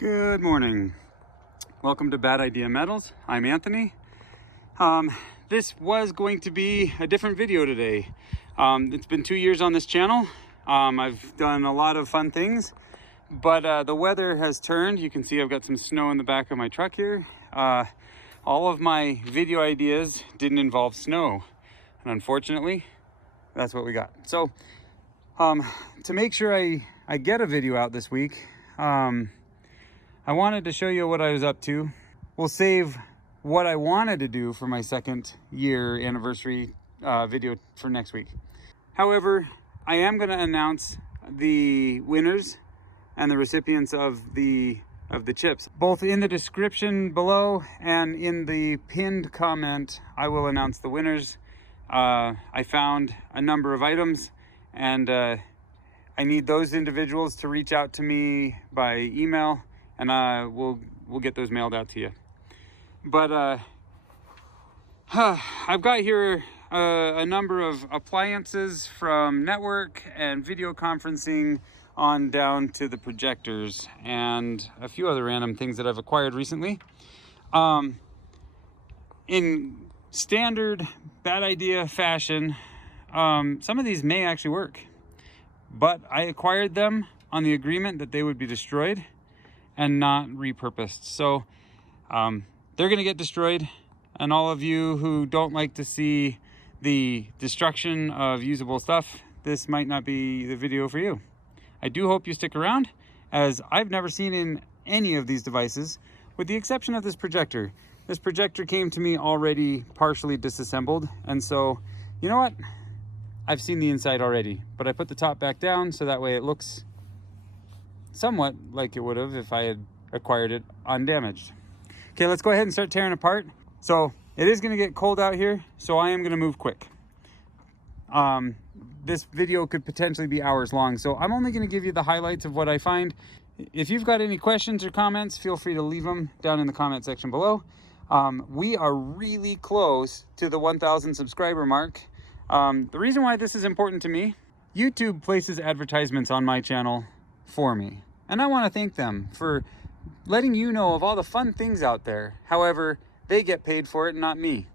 Good morning. Welcome to Bad Idea Metals. I'm Anthony. This was going to be a different video today. It's been 2 years on this channel. I've done a lot of fun things, but the weather has turned. You can see I've got some snow in the back of my truck here. All of my video ideas didn't involve snow, and unfortunately, that's what we got. So, to make sure I get a video out this week, I wanted to show you what I was up to. We'll save what I wanted to do for my second year anniversary video for next week. However, I am going to announce the winners and the recipients of the chips. Both in the description below and in the pinned comment, I will announce the winners. I found a number of items, and I need those individuals to reach out to me by email, and we'll get those mailed out to you. But I've got here a number of appliances, from network and video conferencing on down to the projectors, and a few other random things that I've acquired recently. In standard Bad Idea fashion, some of these may actually work, but I acquired them on the agreement that they would be destroyed and not repurposed. So they're gonna get destroyed, and all of you who don't like to see the destruction of usable stuff, this might not be the video for you. I do hope you stick around, as I've never seen in any of these devices, with the exception of this projector. This projector came to me already partially disassembled, and so, you know what? I've seen the inside already, but I put the top back down so that way it looks somewhat like it would have if I had acquired it undamaged. Okay, let's go ahead and start tearing apart. So it is going to get cold out here, so I am going to move quick. This video could potentially be hours long, so I'm only going to give you the highlights of what I find. If you've got any questions or comments, feel free to leave them down in the comment section below. We are really close to the 1,000 subscriber mark. The reason why this is important to me, YouTube places advertisements on my channel for me, and I want to thank them for letting you know of all the fun things out there. However, they get paid for it, not me.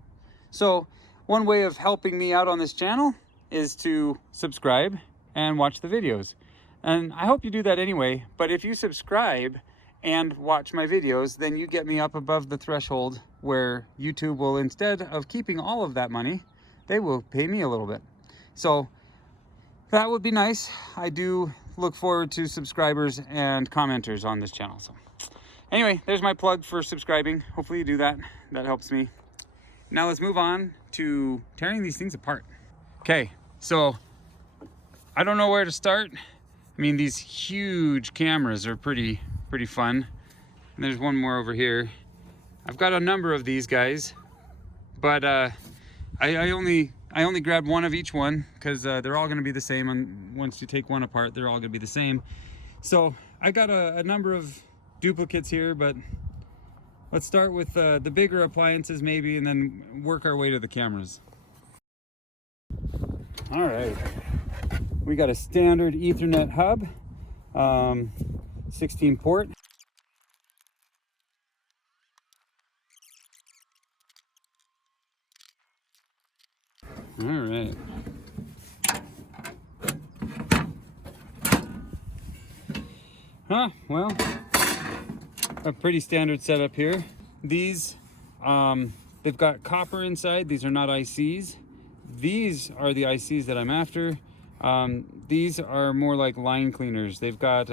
So one way of helping me out on this channel is to subscribe and watch the videos, and I hope you do that anyway. But if you subscribe and watch my videos, then you get me up above the threshold where YouTube will, instead of keeping all of that money, they will pay me a little bit. So that would be nice. I do look forward to subscribers and commenters on this channel. So anyway, there's my plug for subscribing. Hopefully you do that. That helps me. Now let's move on to tearing these things apart. Okay, so I don't know where to start. I mean, these huge cameras are pretty fun. And there's one more over here. I've got a number of these guys, but I only grabbed one of each one because they're all going to be the same, and once you take one apart, they're all going to be the same. So I got a number of duplicates here, but let's start with the bigger appliances maybe, and then work our way to the cameras. All right, we got a standard Ethernet hub, 16 port. All right. Well, a pretty standard setup here. These, they've got copper inside. These are not ICs. These are the ICs that I'm after. These are more like line cleaners. They've got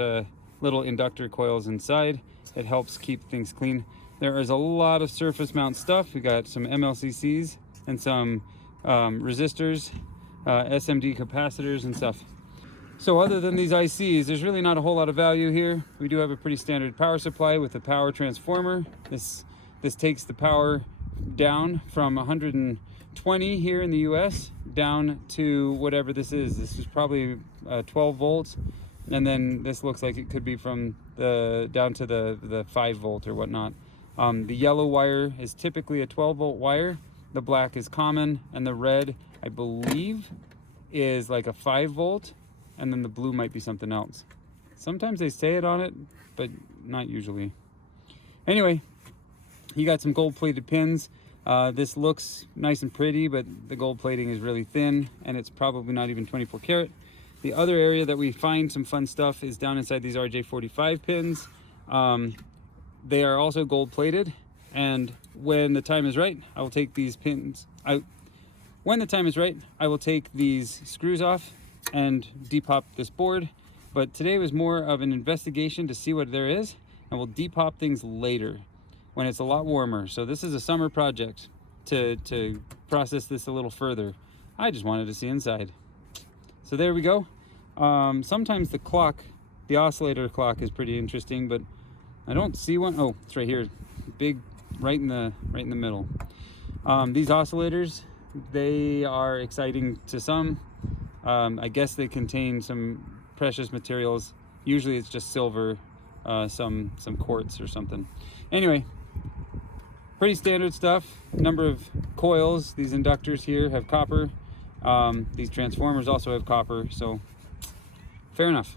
little inductor coils inside. It helps keep things clean. There is a lot of surface mount stuff. We got some MLCCs and some resistors, SMD capacitors and stuff. So other than these ICs, there's really not a whole lot of value here. We do have a pretty standard power supply with a power transformer. This takes the power down from 120 here in the US down to whatever this is. This is probably 12 volts, and then this looks like it could be from down to the 5 volt or whatnot. The yellow wire is typically a 12 volt wire. The black is common, and the red, I believe, is like a 5 volt, and then the blue might be something else. Sometimes they say it on it, but not usually. Anyway, you got some gold plated pins. This looks nice and pretty, but the gold plating is really thin and it's probably not even 24 karat. The other area that we find some fun stuff is down inside these Rj45 pins. They are also gold plated, and when the time is right, I will take these pins out. When the time is right, I will take these screws off and depup this board. But today was more of an investigation to see what there is, and we'll depup things later when it's a lot warmer. So this is a summer project to process this a little further. I just wanted to see inside. So there we go. Sometimes the clock, the oscillator clock, is pretty interesting, but I don't see one. Oh, it's right here, big, right in the middle. These oscillators, they are exciting to some. I guess they contain some precious materials. Usually it's just silver, some quartz or something. Anyway, pretty standard stuff. Number of coils. These inductors here have copper. These transformers also have copper, so fair enough.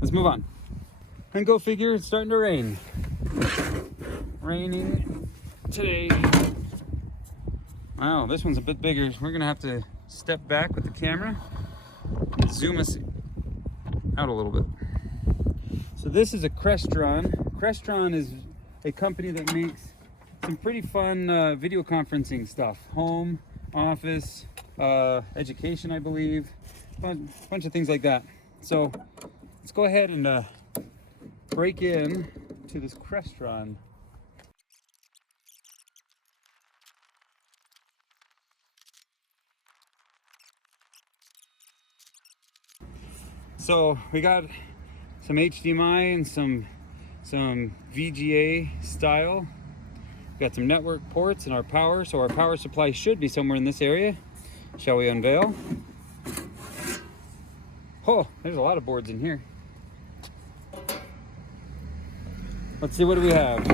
Let's move on. And go figure, it's starting to rain. Raining today. Wow, this one's a bit bigger. We're gonna have to step back with the camera, zoom us out a little bit. So this is a Crestron. Crestron is a company that makes some pretty fun video conferencing stuff. Home, office, education, I believe. Bunch of things like that. So let's go ahead and break in to this Crestron. So we got some HDMI and some VGA style. We got some network ports and our power. So our power supply should be somewhere in this area. Shall we unveil? Oh, there's a lot of boards in here. Let's see, what do we have?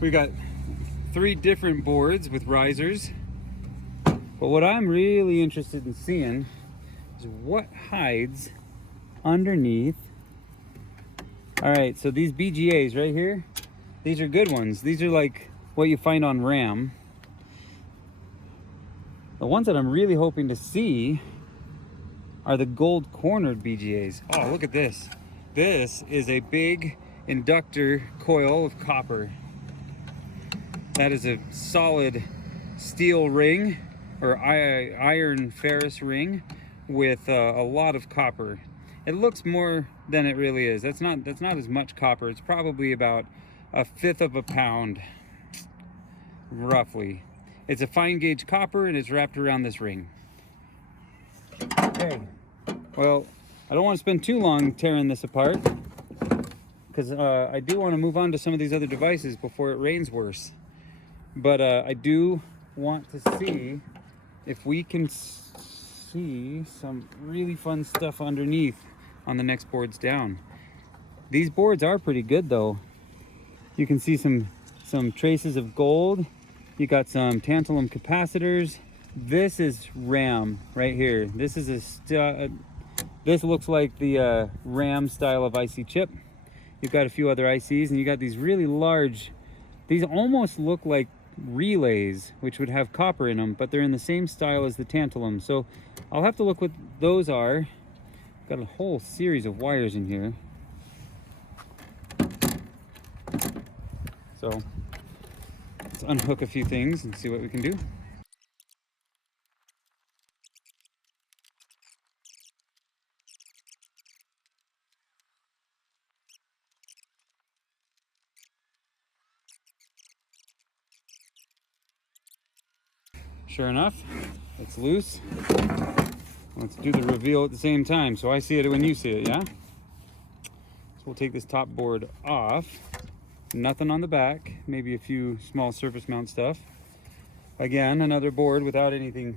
We got 3 different boards with risers. But what I'm really interested in seeing is what hides underneath. All right, so these BGAs right here, these are good ones. These are like what you find on RAM. The ones that I'm really hoping to see are the gold cornered BGAs. Oh, look at this. This is a big inductor coil of copper. That is a solid steel ring, or iron ferrous ring with a lot of copper. It looks more than it really is. That's not as much copper. It's probably about 1/5 of a pound, roughly. It's a fine gauge copper and it's wrapped around this ring. Okay, well, I don't want to spend too long tearing this apart because I do want to move on to some of these other devices before it rains worse. But I do want to see if we can see some really fun stuff underneath on the next boards down. These boards are pretty good though. You can see some traces of gold. You got some tantalum capacitors. This is RAM right here. This is this looks like the RAM style of IC chip. You've got a few other ICs, and you got these really large, these almost look like relays, which would have copper in them, but they're in the same style as the tantalum. So I'll have to look what those are. Got a whole series of wires in here. So let's unhook a few things and see what we can do. Sure enough, it's loose. Let's do the reveal at the same time so I see it when you see it, yeah? So we'll take this top board off. Nothing on the back, maybe a few small surface mount stuff. Again, another board without anything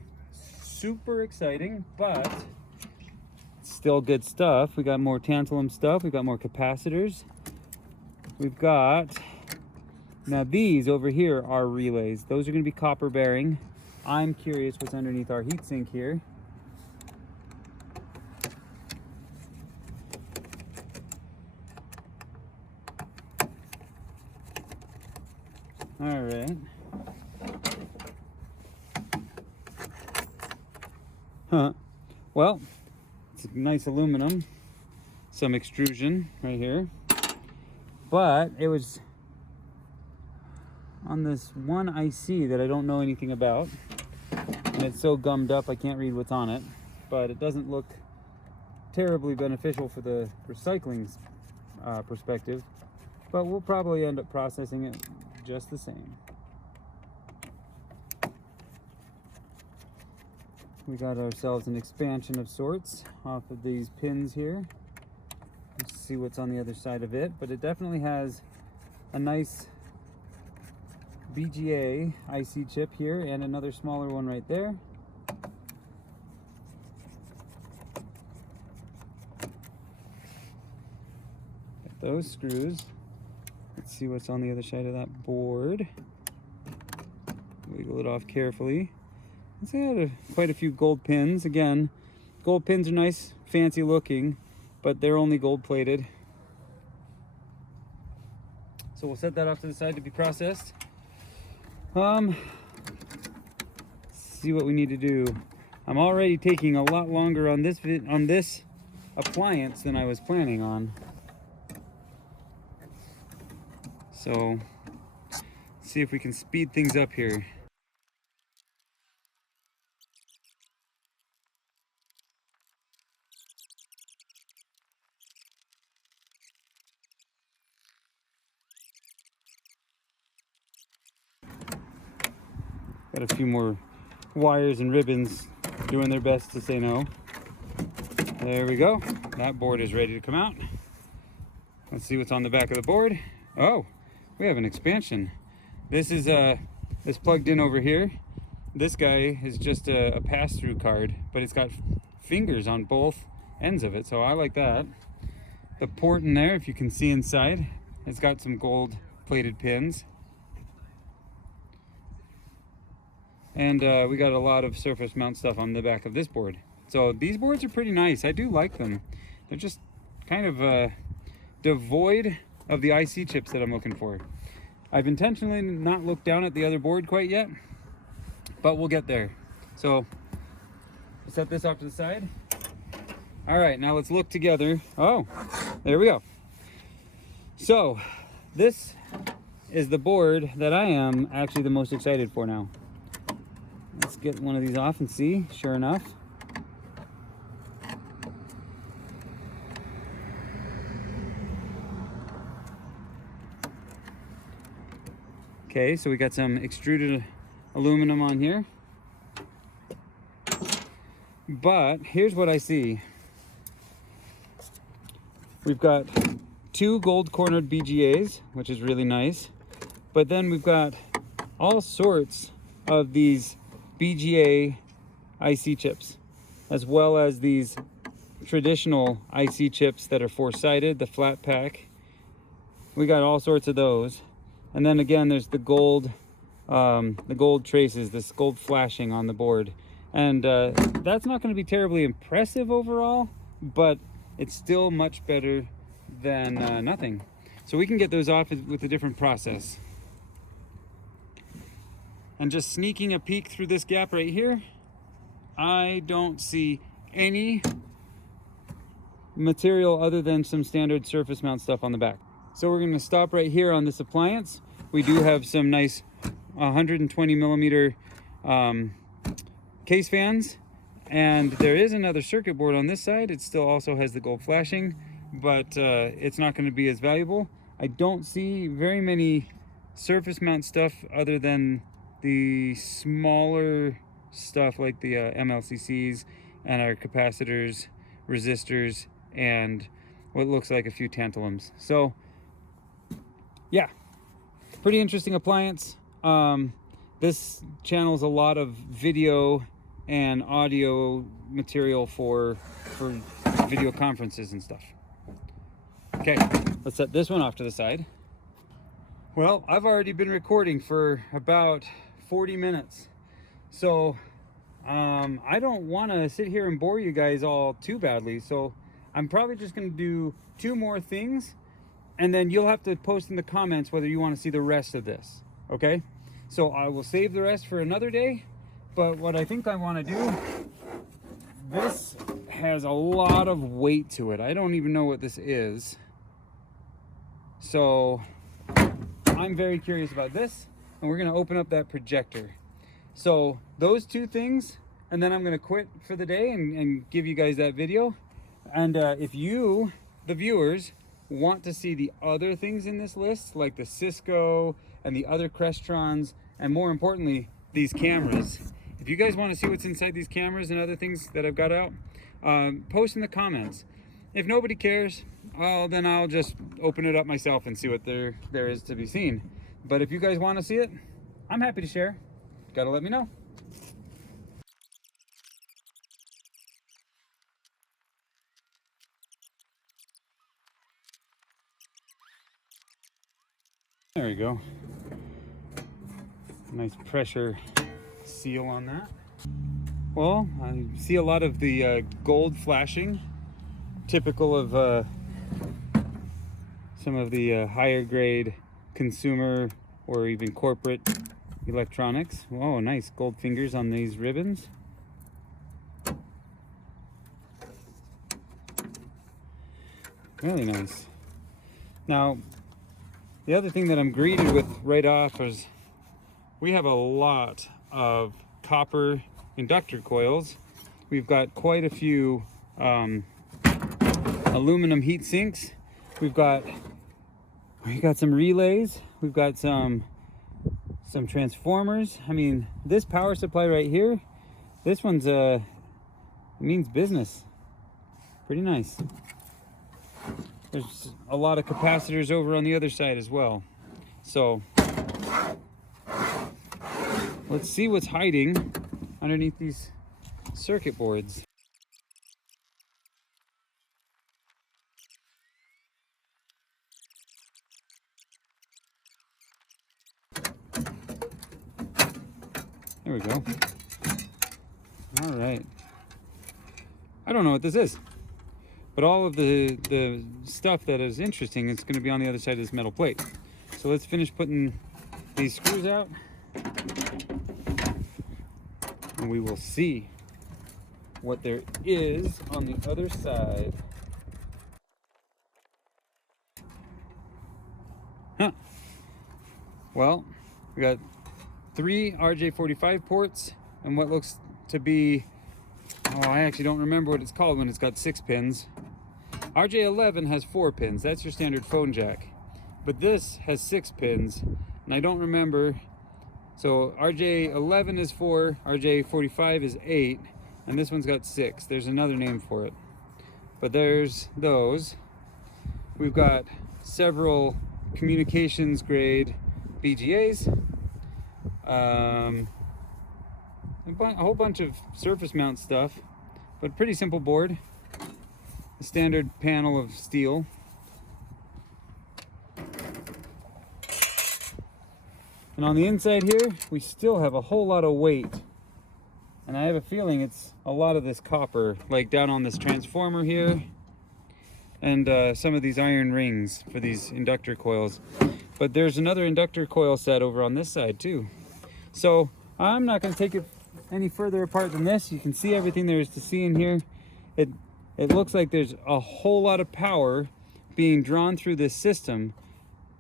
super exciting, but still good stuff. We got more tantalum stuff, we've got more capacitors. We've got, now these over here are relays. Those are gonna be copper bearing. I'm curious what's underneath our heatsink here. All right. Huh. Well, it's nice aluminum, some extrusion right here, but it was on this one IC that I don't know anything about, and it's so gummed up I can't read what's on it, but it doesn't look terribly beneficial for the recycling perspective, but we'll probably end up processing it just the same. We got ourselves an expansion of sorts off of these pins here. Let's see what's on the other side of it, but it definitely has a nice BGA IC chip here and another smaller one right there. Got those screws. Let's see what's on the other side of that board. Wiggle it off carefully. Let's add quite a few gold pins. Again, gold pins are nice, fancy looking, but they're only gold plated. So we'll set that off to the side to be processed. See what we need to do. I'm already taking a lot longer on this appliance than I was planning on. So, see if we can speed things up here. Got a few more wires and ribbons doing their best to say no. There we go. That board is ready to come out. Let's see what's on the back of the board. Oh, we have an expansion. This is this plugged in over here. This guy is just a pass-through card, but it's got fingers on both ends of it, so I like that. The port in there, if you can see inside, it's got some gold plated pins. And we got a lot of surface mount stuff on the back of this board. So these boards are pretty nice. I do like them. They're just kind of devoid of the IC chips that I'm looking for. I've intentionally not looked down at the other board quite yet, but we'll get there. So set this off to the side. All right, now let's look together. Oh, there we go. So this is the board that I am actually the most excited for now. Let's get one of these off and see. Sure enough. Okay, so we got some extruded aluminum on here. But here's what I see. We've got two gold cornered BGAs, which is really nice. But then we've got all sorts of these BGA IC chips, as well as these traditional IC chips that are four-sided, the flat pack. We got all sorts of those. And then again, there's the gold traces, this gold flashing on the board. And that's not going to be terribly impressive overall, but it's still much better than nothing. So we can get those off with a different process. And just sneaking a peek through this gap right here, I don't see any material other than some standard surface mount stuff on the back. So we're going to stop right here on this appliance. We do have some nice 120 millimeter case fans, and there is another circuit board on this side. It still also has the gold flashing, but it's not going to be as valuable. I don't see very many surface mount stuff other than the smaller stuff like the MLCCs and our capacitors, resistors, and what looks like a few tantalums. So yeah, pretty interesting appliance. This channels a lot of video and audio material for video conferences and stuff. Okay, let's set this one off to the side. Well, I've already been recording for about 40 minutes. So I don't want to sit here and bore you guys all too badly. So I'm probably just going to do 2 more things, and then you'll have to post in the comments whether you want to see the rest of this. Okay, so I will save the rest for another day. But what I think I want to do, this has a lot of weight to it. I don't even know what this is. So I'm very curious about this, and we're going to open up that projector. So those two things, and then I'm going to quit for the day and give you guys that video. And if you, the viewers, want to see the other things in this list, like the Cisco and the other Crestrons, and more importantly, these cameras, if you guys want to see what's inside these cameras and other things that I've got out, post in the comments. If nobody cares, well, then I'll just open it up myself and see what there is to be seen. But if you guys want to see it, I'm happy to share. Gotta let me know. There we go. Nice pressure seal on that. Well, I see a lot of the gold flashing, typical of some of the higher grade consumer or even corporate electronics. Oh, nice gold fingers on these ribbons. Really nice. Now, the other thing that I'm greeted with right off is we have a lot of copper inductor coils. We've got quite a few aluminum heat sinks. We've got some relays. We've got some transformers. I mean, this power supply right here, this one's means business. Pretty nice. There's a lot of capacitors over on the other side as well. So let's see what's hiding underneath these circuit boards. There we go. All right. I don't know what this is, but all of the stuff that is interesting is going to be on the other side of this metal plate. So let's finish putting these screws out, and we will see what there is on the other side. Huh. Well, we got 3 Rj45 ports and what looks to be, oh, I actually don't remember what it's called when it's got 6 pins. RJ11 has 4 pins. That's your standard phone jack. But this has 6 pins, and I don't remember. So RJ11 is 4, RJ45 is 8, and this one's got 6. There's another name for it. But there's those. We've got several communications grade BGAs. A whole bunch of surface mount stuff, but pretty simple board. A standard panel of steel. And on the inside here, we still have a whole lot of weight. And I have a feeling it's a lot of this copper, like down on this transformer here, and some of these iron rings for these inductor coils. But there's another inductor coil set over on this side too. So I'm not going to take it any further apart than this. You can see everything there is to see in here. It looks like there's a whole lot of power being drawn through this system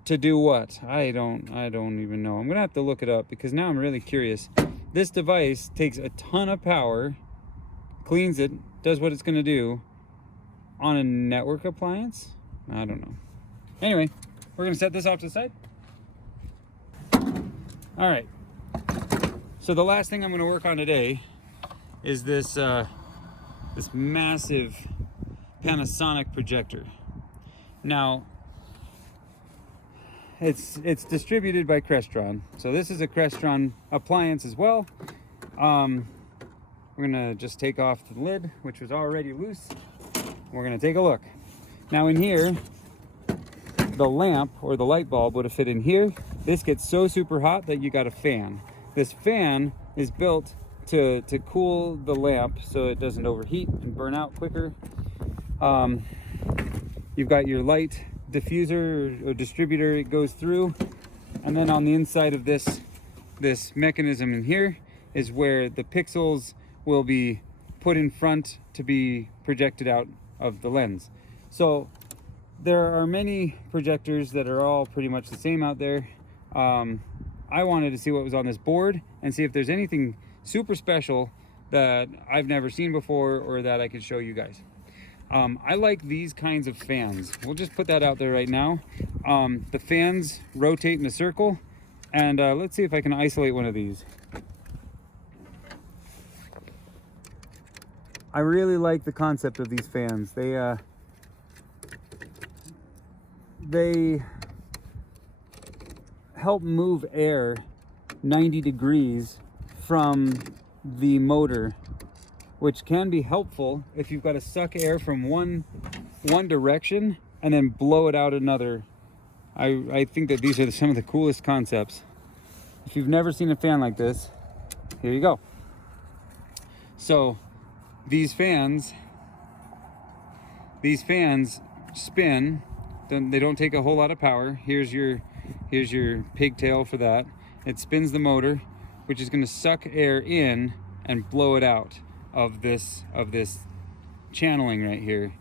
to do what? I don't even know. I'm gonna have to look it up because now I'm really curious. This device takes a ton of power, cleans it, does what it's gonna do on a network appliance? I don't know. Anyway, we're gonna set this off to the side. All right. So the last thing I'm gonna work on today is this this massive Panasonic projector. Now, it's distributed by Crestron. So this is a Crestron appliance as well. We're gonna just take off the lid, which was already loose. We're gonna take a look. Now in here, the lamp or the light bulb would have fit in here. This gets so super hot that you got a fan. This fan is built to cool the lamp so it doesn't overheat and burn out quicker. You've got your light diffuser or distributor it goes through, And then on the inside of this mechanism in here is where the pixels will be put in front to be projected out of the lens. So there are many projectors that are all pretty much the same out there. I wanted to see what was on this board and see if there's anything super special that I've never seen before or that I could show you guys. I like these kinds of fans. We'll just put that out there right now. The fans rotate in a circle, and let's see if I can isolate one of these. I really like the concept of these fans. They help move air 90 degrees from the motor, which can be helpful if you've got to suck air from one direction and then blow it out another. I think that these are some of the coolest concepts. If you've never seen a fan like this, here you go. So these fans spin. They don't take a whole lot of power. Here's your pigtail for that. It spins the motor, which is going to suck air in and blow it out of this channeling right here.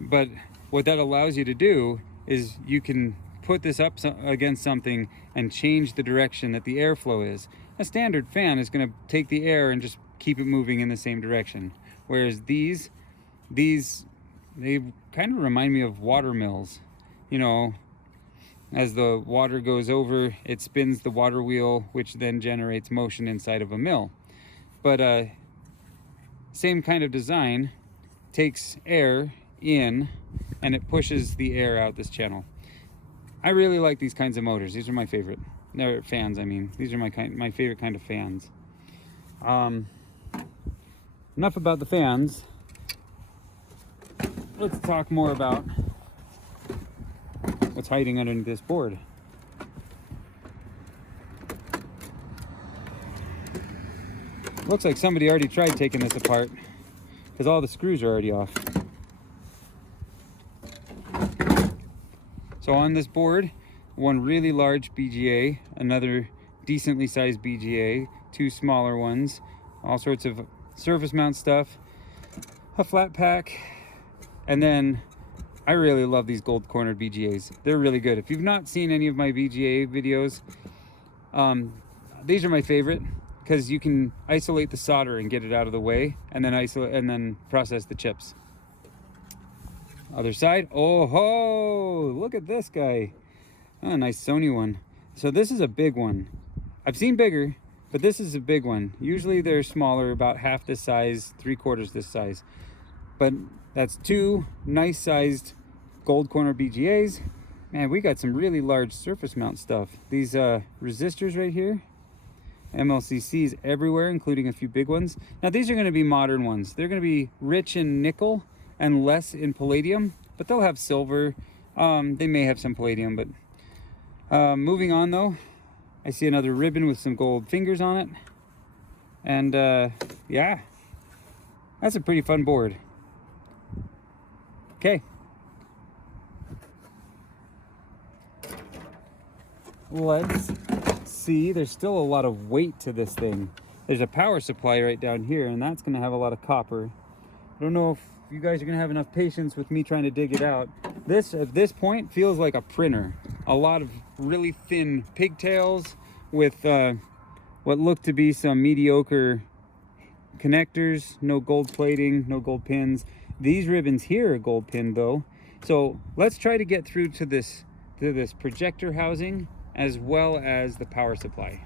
But what that allows you to do is you can put this up against something and change the direction that the airflow is. A standard fan is going to take the air and just keep it moving in the same direction, whereas these they kind of remind me of water mills. You know, as the water goes over, it spins the water wheel, which then generates motion inside of a mill. But same kind of design, takes air in and it pushes the air out this channel. I really like these kinds of motors. These are my favorite. They're fans, I mean. These are my favorite kind of fans. Enough about the fans. Let's talk more about what's hiding underneath this board. Looks like somebody already tried taking this apart because all the screws are already off. So on this board, one really large BGA, another decently sized BGA, two smaller ones, all sorts of surface mount stuff, a flat pack, and then I really love these gold cornered BGAs. They're really good. If you've not seen any of my BGA videos, these are my favorite because you can isolate the solder and get it out of the way, and then process the chips. Other side. Oh ho! Look at this guy. Oh, nice Sony one. So this is a big one. I've seen bigger, but this is a big one. Usually they're smaller, about half this size, 3/4 this size. But that's two nice sized gold corner BGAs. Man, we got some really large surface mount stuff. These resistors right here, MLCCs everywhere, including a few big ones. Now these are going to be modern ones. They're going to be rich in nickel and less in palladium, but they'll have silver. They may have some palladium, but moving on though, I see another ribbon with some gold fingers on it. And yeah, that's a pretty fun board. Okay. Let's see, there's still a lot of weight to this thing. There's a power supply right down here, and that's gonna have a lot of copper. I don't know if you guys are gonna have enough patience with me trying to dig it out. This, at this point, feels like a printer. A lot of really thin pigtails with what look to be some mediocre connectors, no gold plating, no gold pins. These ribbons here are gold pinned though. So let's try to get through to this projector housing as well as the power supply.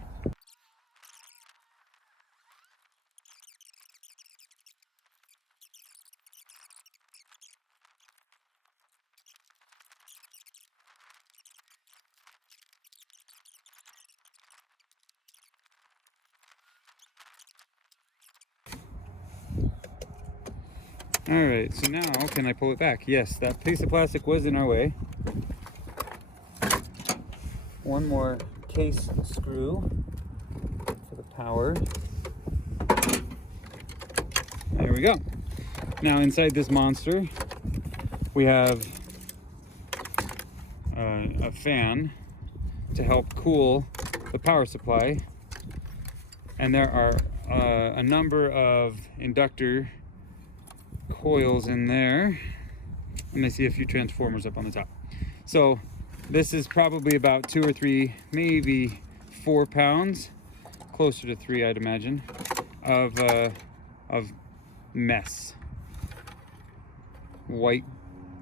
All right, so now can I pull it back? Yes, that piece of plastic was in our way. One more case screw for the power. There we go. Now inside this monster, we have a fan to help cool the power supply. And there are a number of inductor coils in there. And I see a few transformers up on the top. So this is probably about 2 or 3, maybe 4 pounds, closer to 3 I'd imagine, of mess. White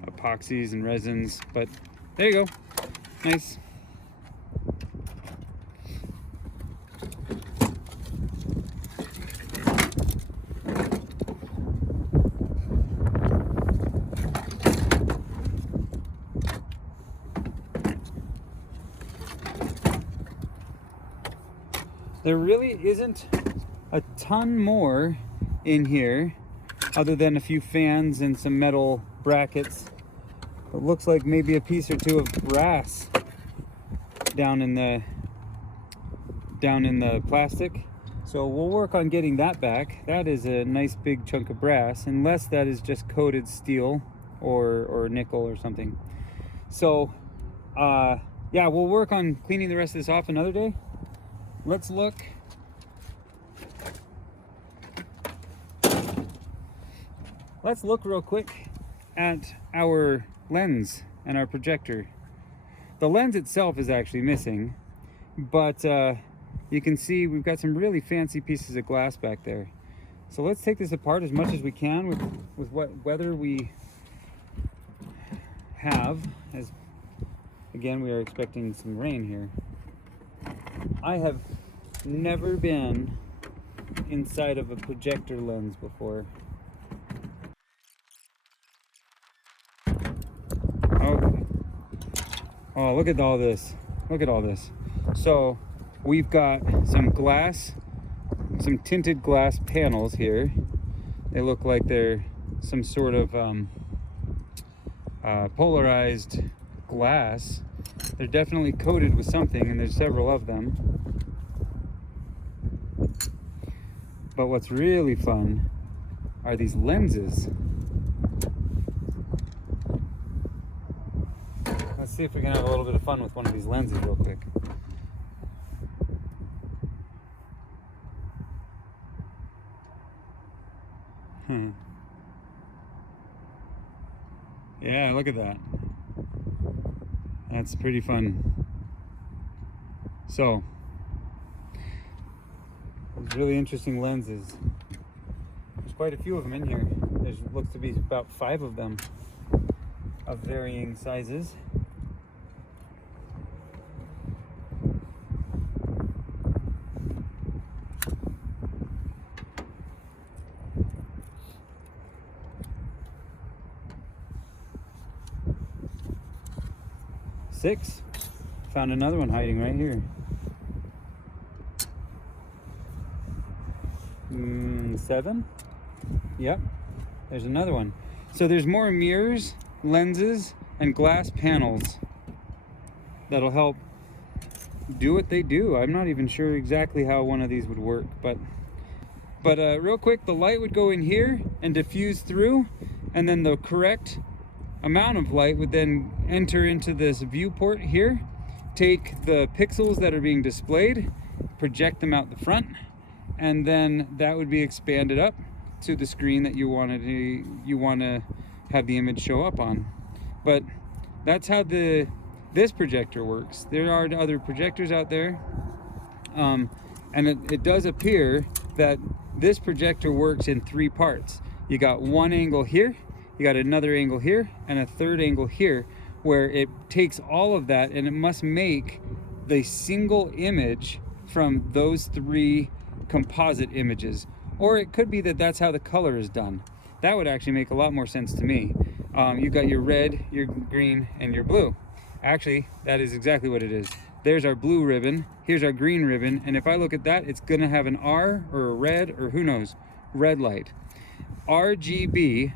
epoxies and resins, but there you go. Nice. There really isn't a ton more in here other than a few fans and some metal brackets. It looks like maybe a piece or two of brass down in the plastic. So we'll work on getting that back. That is a nice big chunk of brass, unless that is just coated steel or nickel or something. So yeah, we'll work on cleaning the rest of this off another day. Let's look. Let's look real quick at our lens and our projector. The lens itself is actually missing, but you can see we've got some really fancy pieces of glass back there. So let's take this apart as much as we can with what weather we have, as again we are expecting some rain here. I have never been inside of a projector lens before. Okay. Oh, look at all this. Look at all this. So we've got some glass, some tinted glass panels here. They look like they're some sort of polarized glass. They're definitely coated with something, and there's several of them. But what's really fun are these lenses. Let's see if we can have a little bit of fun with one of these lenses real quick. Yeah, look at that. That's pretty fun. So, these really interesting lenses. There's quite a few of them in here. There looks to be about 5 of them of varying sizes. Six. Found another one hiding right here. 7. Yep, there's another one. So there's more mirrors, lenses, and glass panels that'll help do what they do. I'm not even sure exactly how one of these would work, but real quick, the light would go in here and diffuse through, and then the correct amount of light would then enter into this viewport here, take the pixels that are being displayed, project them out the front, and then that would be expanded up to the screen that you want to have the image show up on. But that's how this projector works. There are other projectors out there, and it does appear that this projector works in 3 parts. You got one angle here, you got another angle here, and a third angle here, where it takes all of that and it must make the single image from those 3 composite images. Or it could be that that's how the color is done. That would actually make a lot more sense to me. You've got your red, your green, and your blue. Actually, that is exactly what it is. There's our blue ribbon, here's our green ribbon, and if I look at that, it's gonna have an R or a red, or who knows, red light. RGB,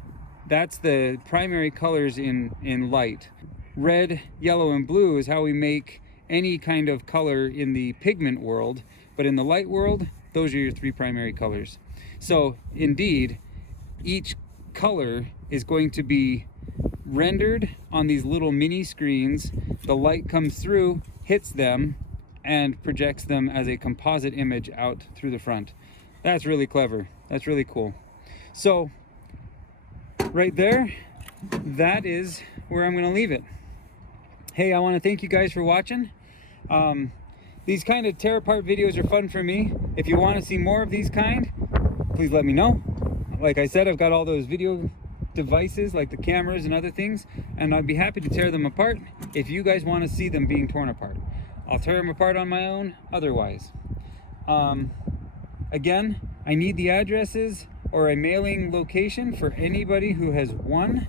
that's the primary colors in light. Red, yellow, and blue is how we make any kind of color in the pigment world, but in the light world, those are your 3 primary colors. So indeed, each color is going to be rendered on these little mini screens. The light comes through, hits them and projects them as a composite image out through the front. That's really clever. That's really cool. So right there, that is where I'm going to leave it. Hey, I want to thank you guys for watching. These kind of tear apart videos are fun for me. If you want to see more of these kind, please let me know. Like I said, I've got all those video devices like the cameras and other things, and I'd be happy to tear them apart if you guys want to see them being torn apart. I'll tear them apart on my own otherwise. Again, I need the addresses or a mailing location for anybody who has won.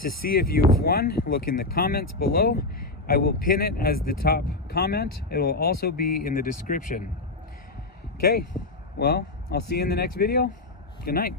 To see if you've won, look in the comments below. I will pin it as the top comment. It will also be in the description. Okay, well, I'll see you in the next video. Good night.